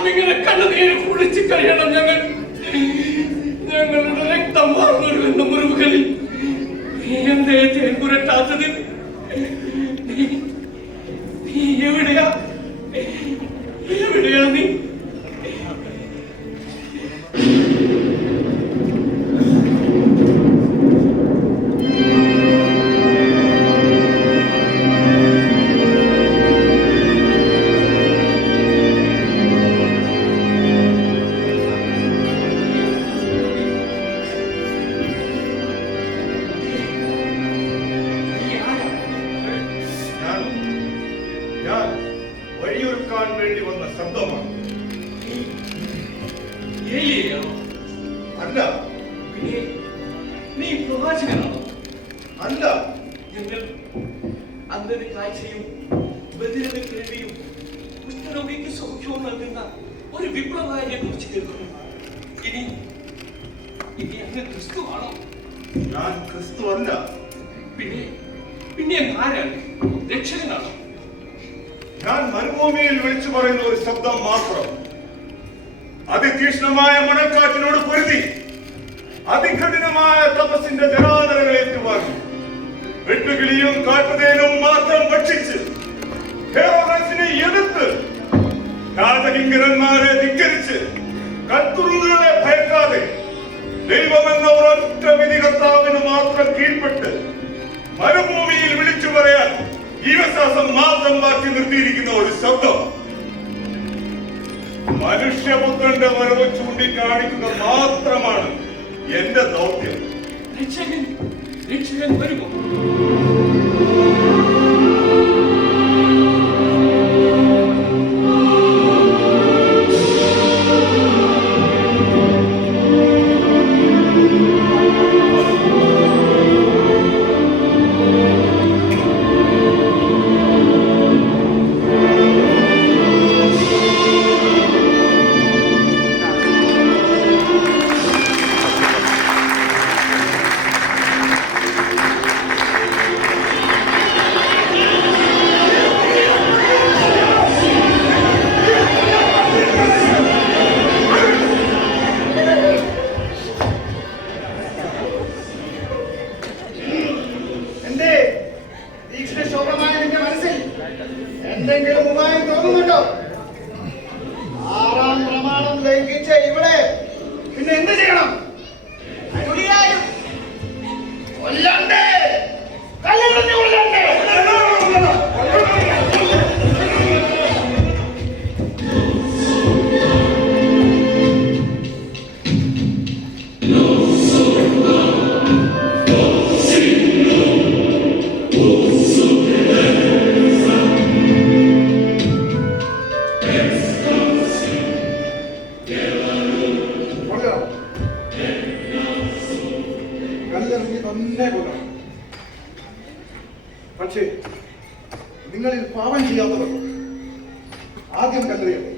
അതിങ്ങനെ കണ്ണുനീര് കുളിച്ച് കഴിയണം ഞങ്ങൾ. ഞങ്ങളുടെ രക്തം വാർന്നൊഴുകുന്ന മുറിവുകളിൽ നീ എന്തേ തേൻ പുരട്ടാത്തത്? നീ എവിടെയാ നീ? വേണ്ടി വന്ന ശബ്ദമാണ്. അല്ല. നീ പ്രവാചകനാണോ? അല്ല. ഞങ്ങൾ അന്ധന് കാഴ്ചയും ബധിരന് കേൾവിയും കുഷ്ഠരോഗിക്ക് സൗഖ്യവും നൽകുന്ന ഒരു വിപ്ലവകാരിയെ കുറിച്ച് കേൾക്കുന്നു. ഇനി അങ്ങ് ക്രിസ്തുവാണോ? ഞാൻ ക്രിസ്തു അല്ല. പിന്നെ ആരാണ്? രക്ഷകനാണോ? ഞാൻ മരുഭൂമിയിൽ വിളിച്ചു പറയുന്ന ഒരു ശബ്ദം മാത്രം. അതിതീക്ഷ്ണമായ മണൽക്കാറ്റിനോട് പൊരുതി അതികഠിനമായ തപസ്സിന്റെ ജനാദരങ്ങൾ ഏറ്റുവാങ്ങി വെട്ടുകിളിയും കാട്ടുതേനും മാത്രം ഭക്ഷിച്ച് ഹെറോദസിനെ എതിർത്ത് രാജകിങ്കരന്മാരെ ധിക്കരിച്ച് കൽത്തുറുകളെ ഭയക്കാതെ ദൈവമെന്ന ഒരൊറ്റ വിധികർത്താവിന് മാത്രം കീഴ്പ്പെട്ട് മരുഭൂമിയിൽ വിളിച്ചു പറയാൻ ജീവശ്വാസം മാത്രം ബാക്കി നിർത്തിയിരിക്കുന്ന ഒരു ശബ്ദം. മനുഷ്യപുത്രന്റെ വരവ് ചൂണ്ടിക്കാണിക്കുക മാത്രമാണ് എന്റെ ദൗത്യം. രക്ഷകൻ വരുമോ? എന്തെങ്കിലും ഉപായം തോന്നുന്നുണ്ടോ? ആറാം പ്രമാണം ലംഘിച്ച ഇവിടെ പിന്നെ എന്ത് ചെയ്യണം? കൊല്ലണ്ടേ? കല്ലെറിഞ്ഞ് കൊല്ലണ്ടേ? പക്ഷേ നിങ്ങളിൽ പാപം ചെയ്യാത്തവർ ആദ്യം കല്ലെറിയട്ടെ.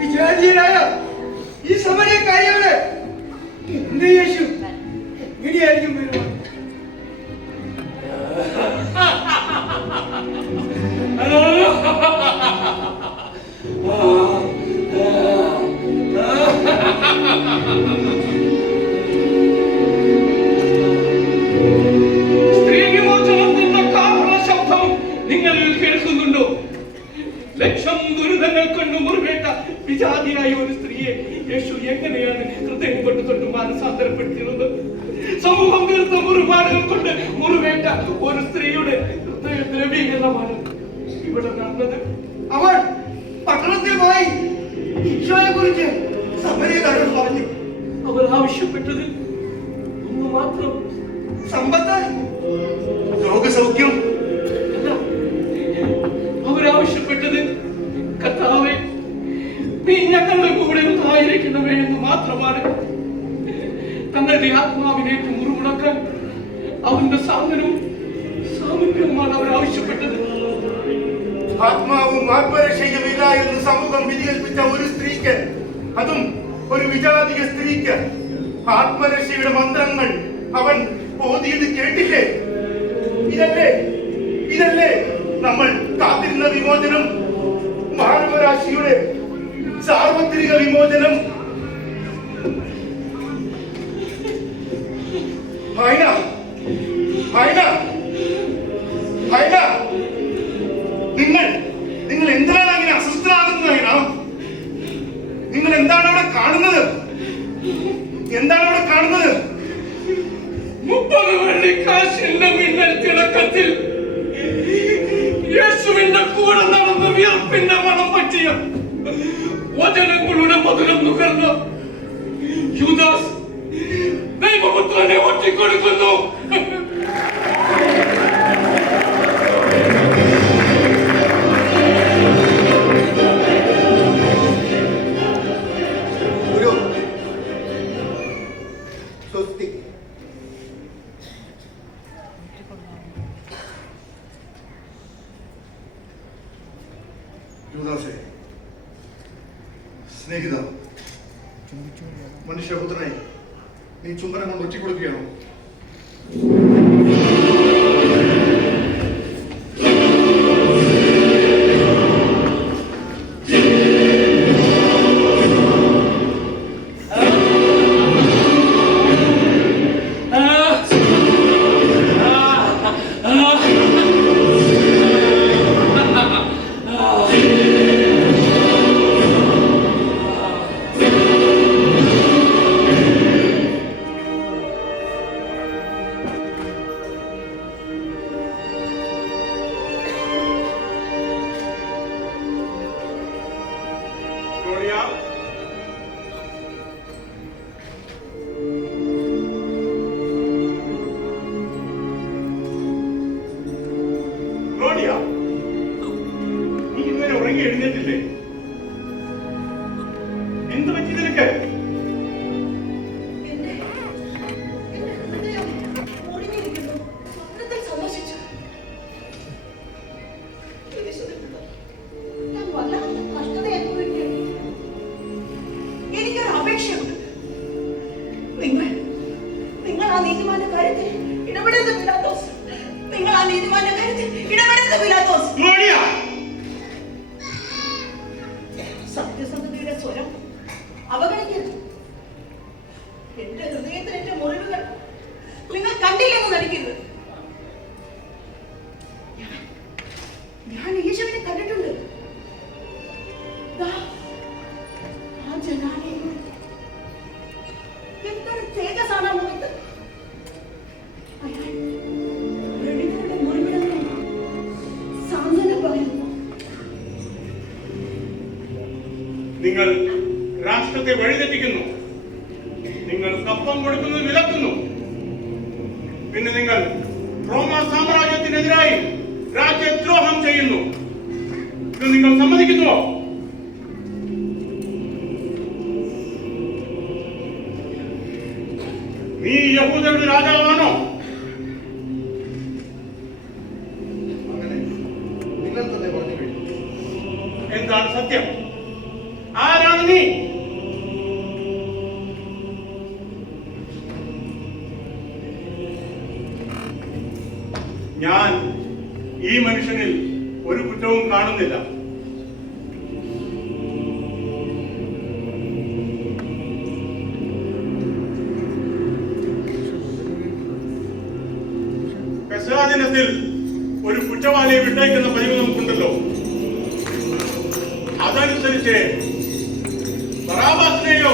വിജാതീയനായ ഈ സമരക്കാരിയോട് എന്റെ യേശു എങ്ങനെയായിരിക്കും വരുന്നത്? സ്ത്രീവിമോചനത്തിന്റെ കാഹള ശബ്ദം നിങ്ങൾ കേൾക്കുന്നുണ്ടോ? ലക്ഷം ദുരിതങ്ങൾ കൊണ്ട് മുറിവേറ്റ വിജാതിയായ ഒരു സ്ത്രീയെ യേശു എങ്ങനെയാണ് ഹൃദയം കൊണ്ട് മാനസാന്തരപ്പെടുത്തിയത്? സമൂഹം തീർത്ത മുറിപാടുകൾ കൊണ്ട് മുറിവേറ്റ ഒരു സ്ത്രീയുടെ ഹൃദയ ദ്രവീകരണമാണ് ഇവിടെ നടന്നത്. അവൾ പട്ടണത്തിൽ പോയി ഈശോയെ കുറിച്ച് സമരക്കാരോട് പറഞ്ഞു. അവർ ആവശ്യപ്പെട്ടത് ഒന്ന് മാത്രം, സമ്പത്ത്, രോഗസൗഖ്യം. അവരാവശ്യപ്പെട്ടത് കർത്താവേ, നീ ഞങ്ങളുടെ കൂടെ ഉണ്ടായിരിക്കണമേ എന്ന് മാത്രമാണ്. തങ്ങളുടെ ആത്മാവിനെ മുറിമുടക്കാൻ അവന്റെ സാധനവും സാമീപ്യവുമാണ് അവർ ആവശ്യപ്പെട്ടത്. ആത്മാവും ആത്മരക്ഷയുമില്ല എന്ന് സമൂഹം വിധികൽപ്പിച്ച ഒരു സ്ത്രീക്ക്, അതും ഒരു വിജാതിക സ്ത്രീക്ക്, ആത്മരക്ഷയുടെ മന്ത്രങ്ങൾ അവൻ ഓതിയത് കേട്ടില്ലേ? ഇതല്ലേ നമ്മൾ കാത്തിരുന്ന വിമോചനം, മാനവരാശിയുടെ സാർവത്രിക വിമോചനം. നിങ്ങൾ എന്തിനാണ് അങ്ങനെ അസ്വസ്ഥനാകുന്നത്? നിങ്ങൾ എന്താണ് അവിടെ കാണുന്നത്? 30 വെള്ളിക്കാശിന്റെ മിന്നൽ തിളക്കത്തിൽ യേശുവിന്റെ കൂടെ നടന്ന വിയർപ്പിന്റെ മണം പറ്റിയ വചനങ്ങളുടെ മധുരം നുകർന്ന യൂദാസ് ദൈവപുത്രനെ ഒറ്റിക്കൊടുക്കുന്നു. സ്നേഹിത, മനുഷ്യപുത്രനെ നീ ചുംബനം കൊണ്ട് ഒറ്റിക്കൊടുക്കുകയാണോ? നീ ഇന്നലെ ഉറങ്ങി എഴുന്നേറ്റില്ലേ? എന്ത് പറ്റി നിനക്ക്? എനിക്കൊരു അപേക്ഷയുണ്ട്. നിങ്ങൾ ആ നീതിമാന്റെ കാര്യത്തിൽ ഇടപെടരുത് പിലാത്തോസ്. നിങ്ങൾ ആ നീതിമാന്റെ കാര്യത്തിൽ ഇടപെടരുത് പിലാത്തോസ്. സത്യസന്ധതയുടെ സ്വരം അവഗണിക്കരുത്. എന്റെ ഹൃദയത്തിലെ മുറിവുകൾ നിങ്ങൾ കണ്ടില്ലെന്ന് നടിക്കരുത്. ഞാൻ യേശുവിനെ കണ്ടിട്ടുണ്ട്. ആ ജനാലയിൽ എന്തൊരു തേജസ്സാണ് ആ മുഖത്ത്. അയാൾ റെഡികളുടെ മുറിവിടങ്ങളിൽ സാന്ത്വനം പറയുന്നു. നിങ്ങൾ രാഷ്ട്രത്തെ വഴിതെറ്റിക്കുന്നു. നിങ്ങൾ കപ്പം കൊടുക്കുന്നത് വിലക്കുന്നു. പിന്നെ നിങ്ങൾ റോമ സാമ്രാജ്യത്തിനെതിരായി രാജ്യദ്രോഹം ചെയ്യുന്നു. ഇത് നിങ്ങൾ സമ്മതിക്കുന്നുവോ? നീ യഹൂദരുടെ രാജാവാണോ? അങ്ങനെ നിങ്ങൾ തന്നെ പറഞ്ഞു കഴിഞ്ഞു. എന്താണ് സത്യം? ആരാണ് നീ? ഞാൻ ഈ മനുഷ്യനിൽ ഒരു കുറ്റവും കാണുന്നില്ല. ദിനത്തിൽ ഒരു കുറ്റവാളിയെ വിട്ടയക്കുന്ന പതിവ് നമുക്കുണ്ടല്ലോ. അതനുസരിച്ച് ബറാബാസിനെയോ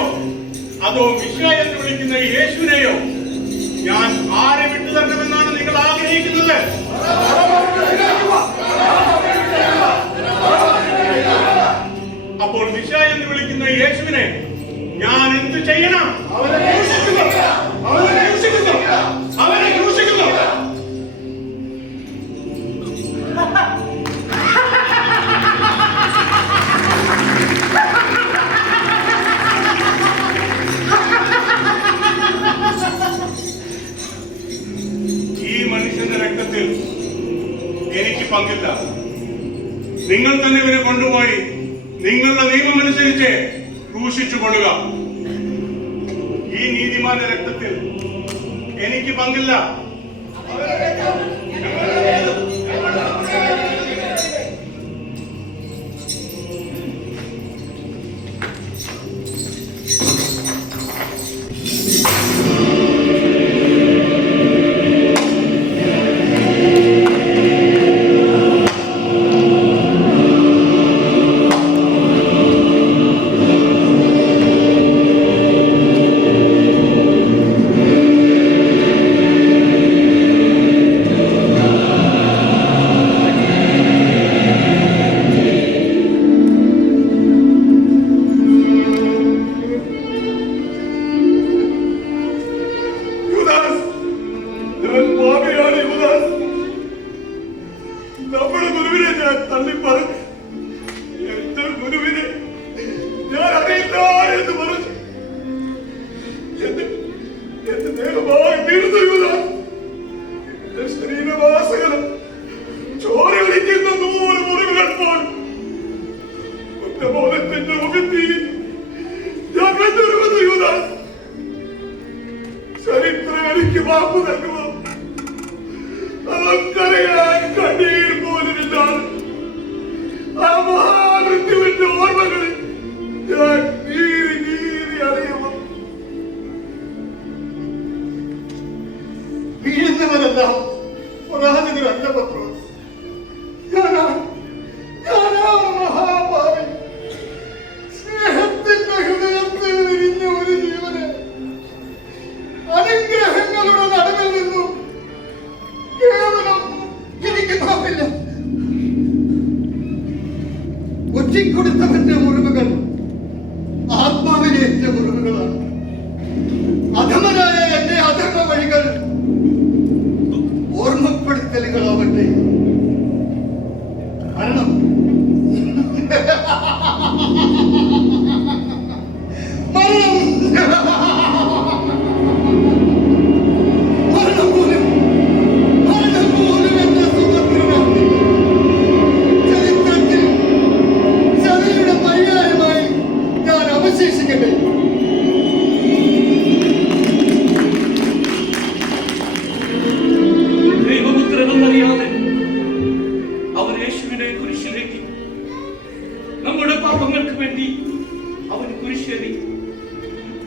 അതോ മിശിഹ എന്ന് വിളിക്കുന്ന യേശുവിനെയോ ഞാൻ ആരെ വിട്ടു തരണമെന്നാണ് നിങ്ങൾ ആഗ്രഹിക്കുന്നത്? അപ്പോൾ മിശിഹ എന്ന് വിളിക്കുന്ന യേശുവിനെ ഞാൻ എന്ത് ചെയ്യണം? അവനെ ക്രൂശിക്കുന്നു. ഈ മനുഷ്യന്റെ രക്തത്തിൽ എനിക്ക് പങ്കില്ല. നിങ്ങൾ തന്നെ ഇവരെ കൊണ്ടുപോയി നിങ്ങളുടെ നിയമമനുസരിച്ച് ക്രൂശിച്ചു കൊള്ളുക. ഈ നീതിമാന്റെ രക്തത്തിൽ എനിക്ക് പങ്കില്ല. ചരിത്രം എനിക്ക് മാപ്പ് നൽകുമോ? അവർക്കറിയാൻ കണ്ണീർ പോലുമില്ലാണ് ആ മഹാമൃത്യുവിന്റെ ഓർമ്മകളിൽ ഞാൻ നീറി നീറി അറിയുമോ? വീഴുന്നവരെല്ലാം പരാജിതരല്ല പത്രോസ്. ഞാനാ മഹാഭാവി. സ്നേഹത്തിന്റെ ഹൃദയത്തിൽ വിരിഞ്ഞ ഒരു ജീവന് അനുഗ്രഹങ്ങളുടെ നടുവിൽ നിന്നും കേവലം എനിക്ക് നോക്കില്ല. ഒറ്റിക്കൊടുത്തവന്റെ മുറിവുകൾ ആത്മാവിലേറ്റ മുറിവുകളാണ്. അധമനായ എന്റെ അധർമ്മ വഴികൾ ഓർമ്മപ്പെടുത്തലുകളാവട്ടെ. മരണം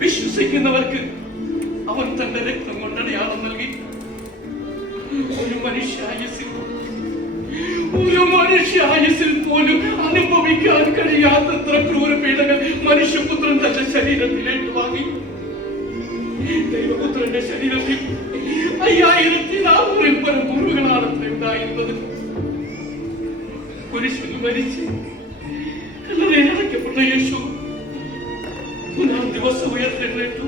വിശ്വസിക്കുന്നവർക്ക് അവൻ തന്റെ രക്തം കൊണ്ട് അടയാളം നൽകി. ഒരു മനുഷ്യായുസിൽ പോലും അനുഭവിക്കാൻ കഴിയാത്തത്ര ക്രൂരപീഡകൾ മനുഷ്യപുത്രൻ തന്റെ ശരീരത്തിൽ ഏറ്റുവാങ്ങി. ദൈവപുത്രന്റെ ശരീരത്തിൽ 5400 പരം മുറിവുകളാണ് ഉണ്ടായിരുന്നത്. കുരിശിൽ മരിച്ച് അടയ്ക്കപ്പെട്ട യേശു 3-ാം ദിവസം ഉയർത്തെഴുന്നേറ്റു.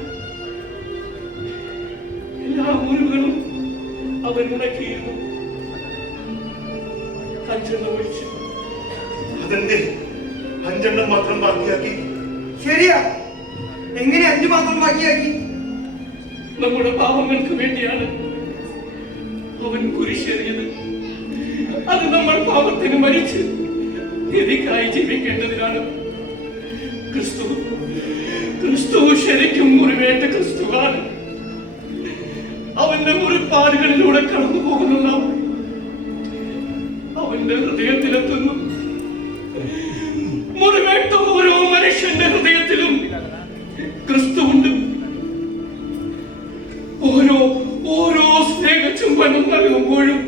എല്ലാ മുറിവുകളും അവൻ ഉണക്കിയിരുന്നു. 5 ഒഴിച്ചു. അതെന്റെ 5 മാത്രം ബാക്കിയാക്കി. ശരിയാ, എങ്ങനെ 5 മാത്രം ബാക്കിയാക്കി? നമ്മുടെ പാപങ്ങൾക്ക് വേണ്ടിയാണ് അവൻ കുരിശേറിയത്. അത് നമ്മൾ പാപത്തിന് മരിച്ച് നീതിക്കായി ജീവിക്കേണ്ടതിനാണ്. ക്രിസ്തു ശരിക്കും മുറിവേറ്റ ക്രിസ്തുവാണ്. അവന്റെ മുറിപ്പാടുകളിലൂടെ കടന്നു പോകുന്ന നാം അവന്റെ ഹൃദയത്തിലെത്തുന്നു. മുറിവേറ്റ ഓരോ മനുഷ്യന്റെ ഹൃദയത്തിലും ക്രിസ്തുവുണ്ട്. ഓരോ സ്നേഹചുംബനം നൽകുമ്പോഴും